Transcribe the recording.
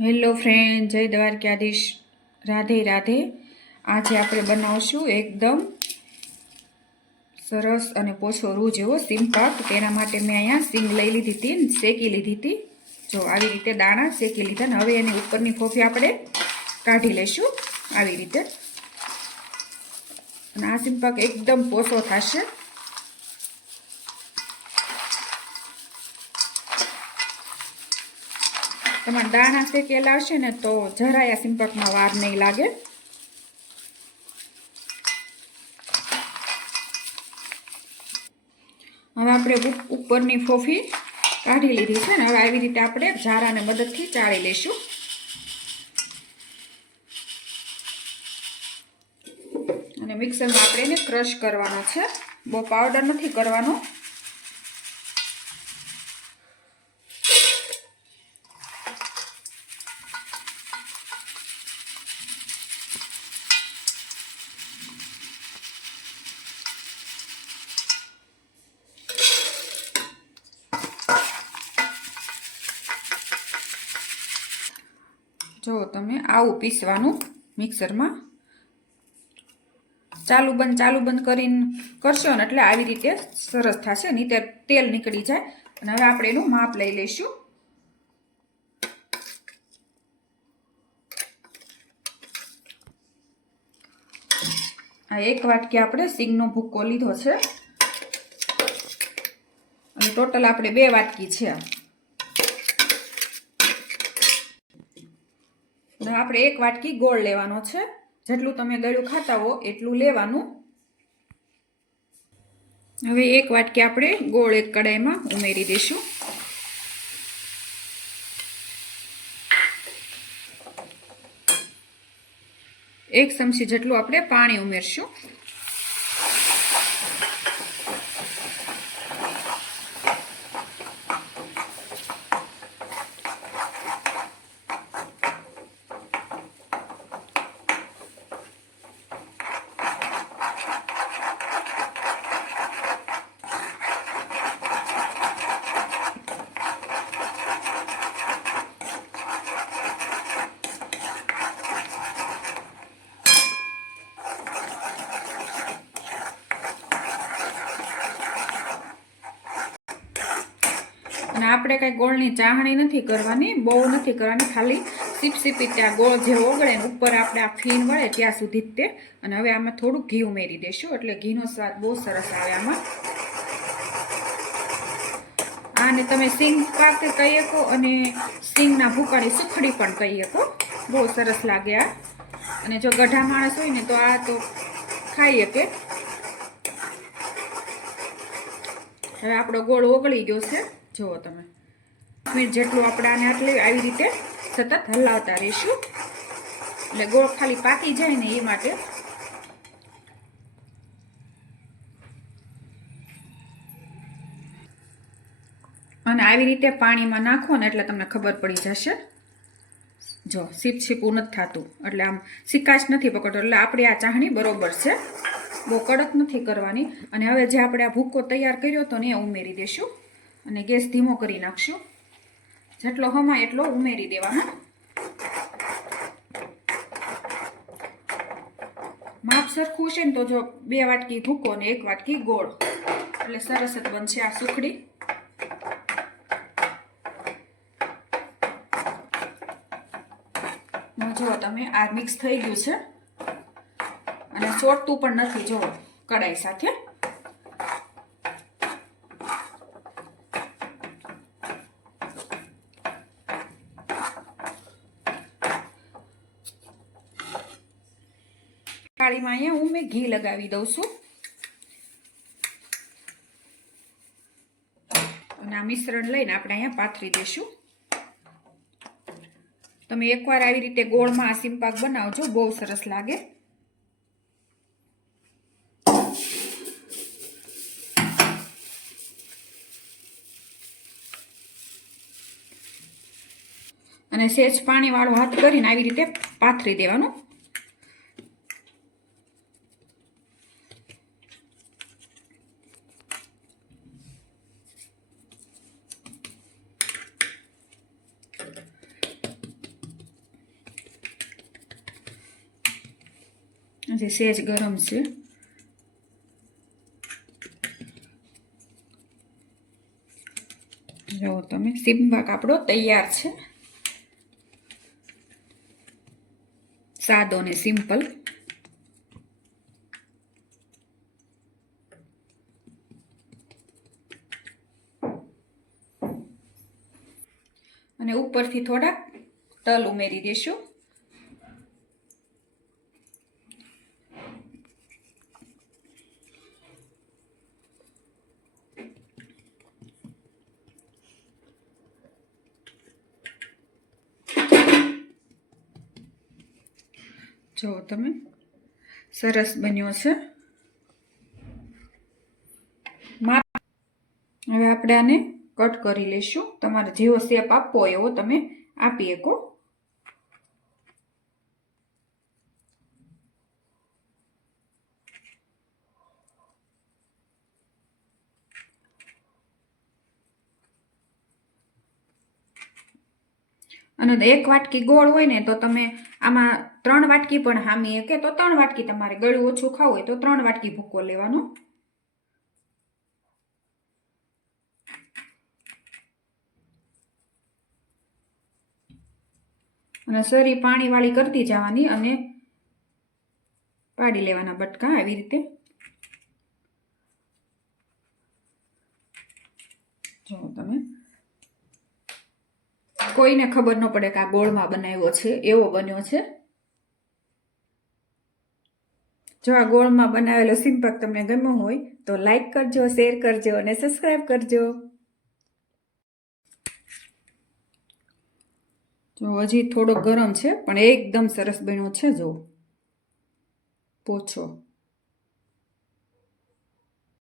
Hello friend, જય દ્વારકાધીશ. રાધે રાધે. આજે આપણે બનાવશું એકદમ સરસ અને પોછો રૂ જેવો સિંપાક તેના માટે મેં અહીંયા સિંગ લઈ લીધી હતી શેકી લીધી હતી. જો આવી રીતે દાણા શેકી લીધા ને હવે એની ઉપરની કોફી આપણે કાઢી લઈશું આવી રીતે. અને આ સિંપાક એકદમ પોછો થશે. તમારા દાણા શેકેલા હશે ને તો જરાયા સિમ્પકમાં વાર નહીં લાગે. હવે આપણે ઉપરની ફોફી કાઢી લીધી છે ને. હવે આવી રીતે આપણે ઝારાને મદદથી ચાળી લઈશું. અને મિક્સરમાં આપણે એને ક્રશ કરવાનો છે. બહુ પાવડર નથી કરવાનો. જો તમે આવું પીસવાનું મિક્સરમાં. ચાલુ બંધ ચાલુ બંધ કરીને કરશો ને એટલે આવી રીતે સરસ થશે, નહીં તેલ નીકળી જાય. અને હવે આપણે એનું માપ લઈ લઈશું. આ એક વાટકી આપણે સિંગનો ભૂક્કો લીધો છે. અને ટોટલ આપણે બે વાટકી છે. આપણે એક વાટકી ગોળ લેવાનો છે. જેટલું તમે ગળ્યું ખાતા હો એટલું લેવાનું. હવે એક વાટકી આપણે ગોળ એક કડાઈમાં ઉમેરી દઈશું. એક ચમચી જેટલું આપણે પાણી ઉમેરશું. અને આપણે કાંઈ ગોળની ચાહણી નથી કરવાની, બહુ નથી કરવાની, ખાલી સીપ સીપી ત્યાં ગોળ જે ઓગળે ને ઉપર આપણે આ ફીણ વળે ત્યાં સુધી જ તે. અને હવે આમાં થોડું ઘી ઉમેરી દઈશું, એટલે ઘીનો સ્વાદ બહુ સરસ આવે આમાં. આને તમે સિંગ પાક કહી શકો અને સિંગના ભૂકાની સુખડી પણ કહી શકો. બહુ સરસ લાગે આ. અને જો ગઢા માણસ હોય ને તો આ તો ખાઈ શકે. હવે આપણો ગોળ ઓગળી ગયો છે. જુઓ તમે. મિનિટ જેટલું આપણે આને આટલે આવી રીતે સતત હલાવતા રહીશું. એટલે ગોળ ખાલી પાકી જાય ને એ માટે. અને આવી રીતે પાણીમાં નાખો ને એટલે તમને ખબર પડી જશે. જો, સીપ છીપું નથી થતું. એટલે આમ સિકાશ નથી પકડતો. એટલે આપણી આ ચાહણી બરોબર છે. બહુ કડક નથી કરવાની. અને હવે જે આપણે આ ભૂક્કો તૈયાર કર્યો હતો ને એ ઉમેરી દેશું. અને ગેસ ધીમો કરી નાખશું. જેટલો હમાય એટલો ઉમેરી દેવાનો. માપ સરખું છે ને તો જો બે વાટકી ભૂકો ને એક વાટકી ગોળ. એટલે સરસ જ બનશે આ સુખડી. જુઓ તમે, આ મિક્સ થઈ ગયું છે. અને ચોટતું પણ નથી, જુઓ કડાઈ સાથે. થાળીમાં અહીંયા હું મેં ઘી લગાવી દઉં છું. અને આ મિશ્રણ લઈને આપણે અહીંયા પાથરી દઈશું. તમે એકવાર આવી રીતે ગોળમાં આ સિંપાક બનાવજો, બહુ સરસ લાગે. અને સેજ પાણીવાળો હાથ કરીને આવી રીતે પાથરી દેવાનું. હજી સેજ ગરમ છે જો તમે સીમપાક આપણો તૈયાર છે સાદો ને સિમ્પલ અને ઉપરથી થોડાક તલ ઉમેરી દેશું. જો તમે સરસ બન્યો છે હવે આપણે આને કટ કરી લઈશું તમારે જેવો શેપ આપવો એવો તમે આપી શકો અને એક વાટકી ગોળ હોય ને, તો તમે આમાં ત્રણ વાટકી પણ હામી કે તો ત્રણ વાટકી તમારે ગળ્યું ઓછું ખાવું હોય તો ત્રણ વાટકી ભૂકો લેવાનો. અને સરી પાણીવાળી કરતી જવાની અને પાડી લેવાના બટકા આવી રીતે. જો તમે. કોઈને ખબર ન પડે કે આ ગોળમાં બનાવ્યો છે, એવો બન્યો છે. જો આ ગોળમાં બનાવેલો સિમ્પક તમને ગમ્યો હોય, તો લાઈક કરજો શેર કરજો અને સબસ્ક્રાઈબ કરજો. જો હજી થોડો ગરમ છે, પણ એકદમ સરસ બન્યો છે, જો. પોછો.